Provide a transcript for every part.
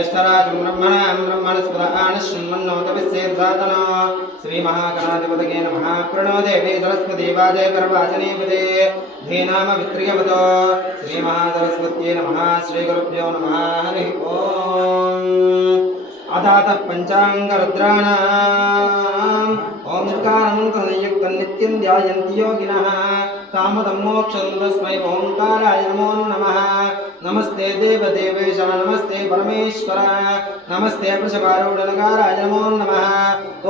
ज्येष्ठराजं ब्रह्मणां ब्रह्मणस्पदानश्रन्मन्नोतविश्वेदसादनो श्रीमहागणाधिपतये नमः। प्रणो देवी सरस्वती वाजे परवाचनीपते धीनामवित्रियवतो श्रीमहासरस्वत्यै नमः। श्रीगुरुभ्यो नमः। हरिः ओम्। अथातः पञ्चाङ्गरुद्राणाम् ओंकारमन्त्रसंयुक्तं नित्यं ध्यायन्ति योगिनः कामदं मोक्षदं तस्मै ओंकाराय नमो नमः। नमस्ते देवदेवेश नमस्ते परमेश्वर नमस्ते वृषभारूढनकाराय नमो नमः।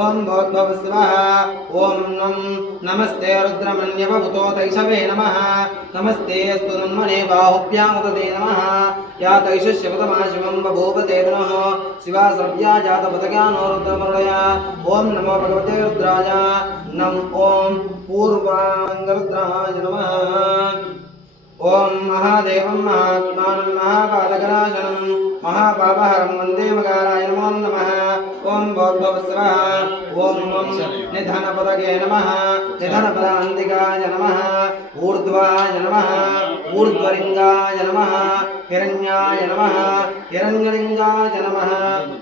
ओं भोद्भवस्वः ओं नमस्ते रुद्रमन्यवभूतो तैषवे नमः। नमस्ते अस्तु नन्मने बाहुभ्यामुदते नमः। या तैषस्यपदमा शिवं बभूव ते नमः। शिवा सर्व्या जातपदज्ञानो रुद्रमरुडया। ओं नमो भगवते रुद्राय नम ओं पूर्वाङ्गरुद्राय नमः। ओं महादेवं महात्मानं महापातकनाशनं महापापहरं वन्दे मकाराय नमो नमः। ओं भोद्भवस्वः ओं निधनपदगे नमः। निधनपदान्तिकाय नमः। ऊर्ध्वाय नमः। ऊर्ध्वलिङ्गाय नमः। हिरण्याय नमः। हिरण्यलिङ्गाय नमः।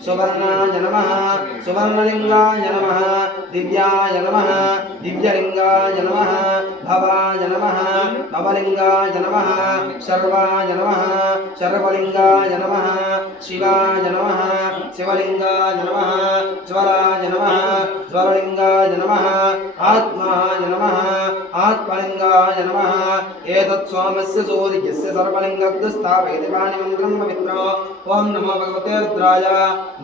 सुवर्णाय नमः। सुवर्णलिङ्गाय नमः। दिव्याय नमः। दिव्यलिङ्गाय नमः। भवाय नमः। भवलिङ्गाय नमः। सर्वाय नमः। सर्वलिङ्गाय नमः। शिवाय नमः। शिवलिङ्गाय नमः। ज्वराय नमः। ज्वरलिङ्गाय नमः। आत्माय नमः। आत्मलिङ्गाय नमः। एतत् सोमस्य सूर्यस्य सर्वलिङ्गं स्थापयति पाणिमन्त्रं पवित्रो। ओं नमो भगवते रुद्राय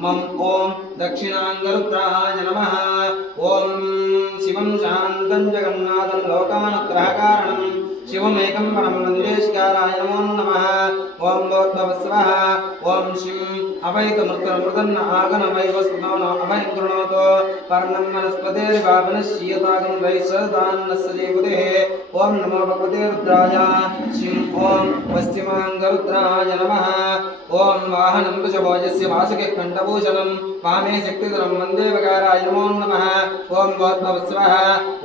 मम ओं दक्षिणाङ्गरुद्राय नमः। ओं शिवं शान्तं जगन्नाथं लोकानुग्रहकारणं शिवमेकं परं वन्देश्काराय नमो नमः। ओं भोद्भवस्वः ओं शिं अवैतमृतमृतन्न आगनवैवस्नो न अभयं कृणोतो पर्णं वनस्पतेर्वापनश्यतागं वैश्वदान्नस्य जीवतेः। ओं नमो भगवते रुद्राय शिं ओं पश्चिमाङ्गरुद्राय नमः। ओं वाहनं वृषभो यस्य वासुके कण्ठभूषणं वामे शक्तिधरं वन्दे वकाराय नमो नमः। ओं भोद्भवस्वः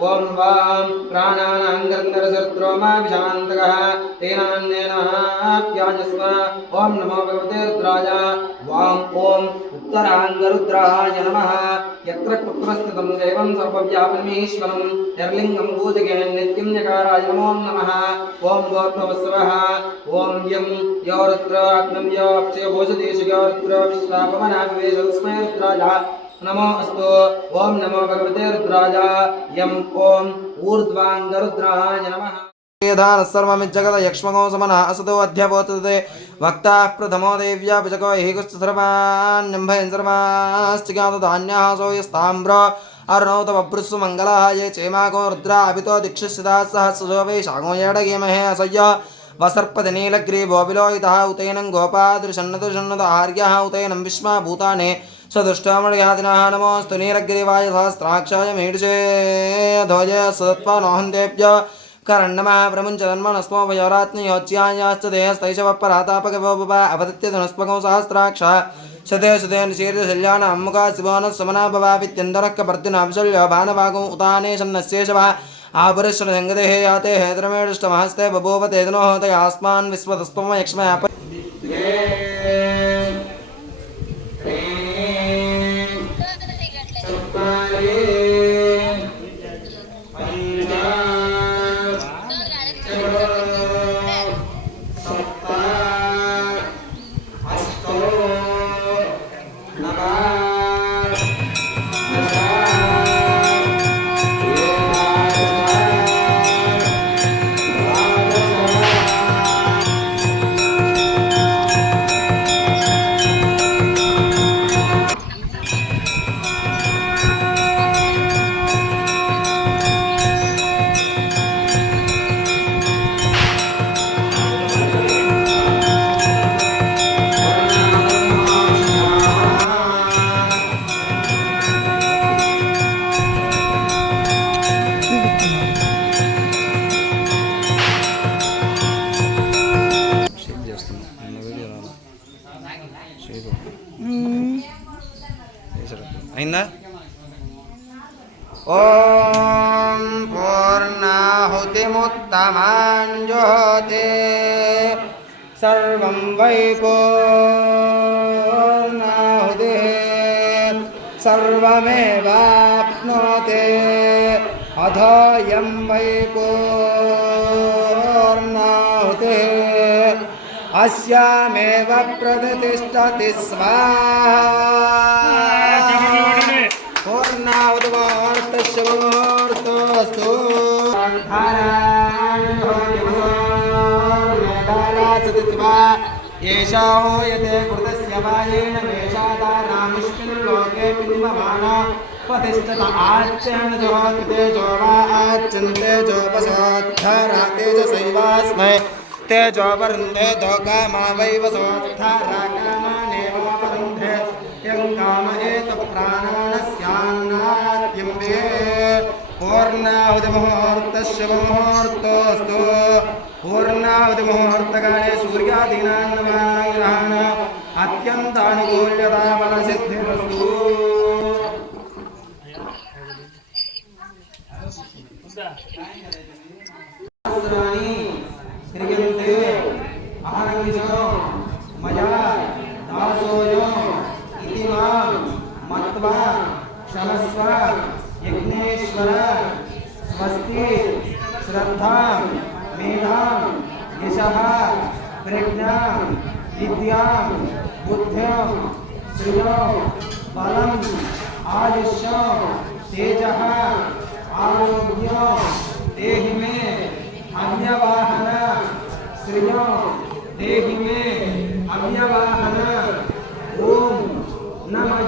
ओं वां प्राणानाङ्गरन्दरशत्रुमा विशान्तकः तेनान्येनाप्याजस्व। ओं नमो भगवते रुद्राय वां ओं उत्तराङ्गरुद्राय नमः। यत्र कुत्रस्थितं देवं सर्वव्यापनमीश्वरं निर्लिङ्गं पूजके नित्यं यकाराय नमो नमः। ओं भोद्भवस्वः ओं यं यो रुद्राग्नं यो अक्षयो भोजदेश यो रुद्रो विश्वापमनाविवेश तस्मै रुद्राय नमो अस्तु। ओं नमो भगवते रुद्राय यं ओं ऊर्ध्वाङ्गरुद्राय नमः। सर्वमिज्जगत यक्ष्मगो समनः असतो अध्यपोतते वक्ताः प्रथमो देव्या विजको हि कुश्च सर्वान्यम्भयन् सर्वाश्चिज्ञातधान्याः सोऽयस्ताम्र अर्णौ तव भृत्सु मङ्गलः ये चेमाको रुद्रा अभितो दीक्षितः सहस्रशो वै शागो येडगेमहे असह्य वसर्पदिनीलग्रीवो विलोहितः उतैनं गोपादृशन्नदृशन्नद आर्यः उतैनं विश्वा भूताने सदुष्टामणयादिनः नमोऽस्तु नीलग्रीवाय सहस्राक्षाय मीडुषे ध्वज सदत्वा नोहन्तेभ्य करण्णमः प्रमुञ्चन्मनस्मो वयोरात्मयोच्यायाश्च देहस्तैशवपरातापगवो बभा अवदत्य धनुष्पगो सहस्राक्षः शते शतेन शीर्षशल्यान अम्मुखा शिवोनः समना भवावित्यन्दरः कपर्दिनः विशल्यो भानभागो उताने शन्नस्येषवः आभुरश्वरसङ्गदेः याते हेद्रमेडुष्टमहस्ते बभूव तेदनो होतयास्मान् विश्वतस्त्वम यक्ष्मया అయిందా? ఓం పూర్ణాహుతిముత్తమాన్ జ్యోతే సర్వం వై పూర్ణమస్తు स्वमेवाप्नोते अधोऽयं वै पूर्णाहुतिः अस्यामेव प्रतिष्ठति स्वाहा पूर्णाहुतिर्मुहूर्तस्तु एषा होयते कृतस्य वायेन वेषादारामिष्मिन् लोके बिम्बमाना प्रतिष्ठत आच्यन् जोहते जोवा आच्यन्ते जोपसोद्धरा तेजसैवास्मै तेजोपरुन्धे दोकामा वैव सोद्धरा कामानेव परुन्धे यं काम एतप्राणानस्यान्नाद्यं वे पूर्णाहुतिमुहूर्तस्य मुहूर्तोऽस्तु पूर्णाहुतिमुहूर्तकाले सूर्यादीनां नवग्रहाणाम् अत्यन्तानुकूल्यता फलसिद्धिरस्तु सहस्राणि क्रियन्ते अहर्निशो मया दासोऽयं इति मां मत्वा क्षमस्व यज्ञेश्वर स्वस्ति श्रद्धां मेधां यशः प्रज्ञां विद्यां बुद्धिं श्रियं बलम् आयुष्यं तेजः आरोग्यं देहि मे अव्यवाहन श्रियं देहि मे अव्यवाहन ओम नमः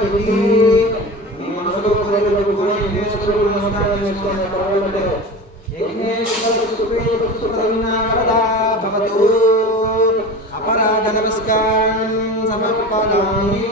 भवतु अपराध नमस्कारं समर्पयामि।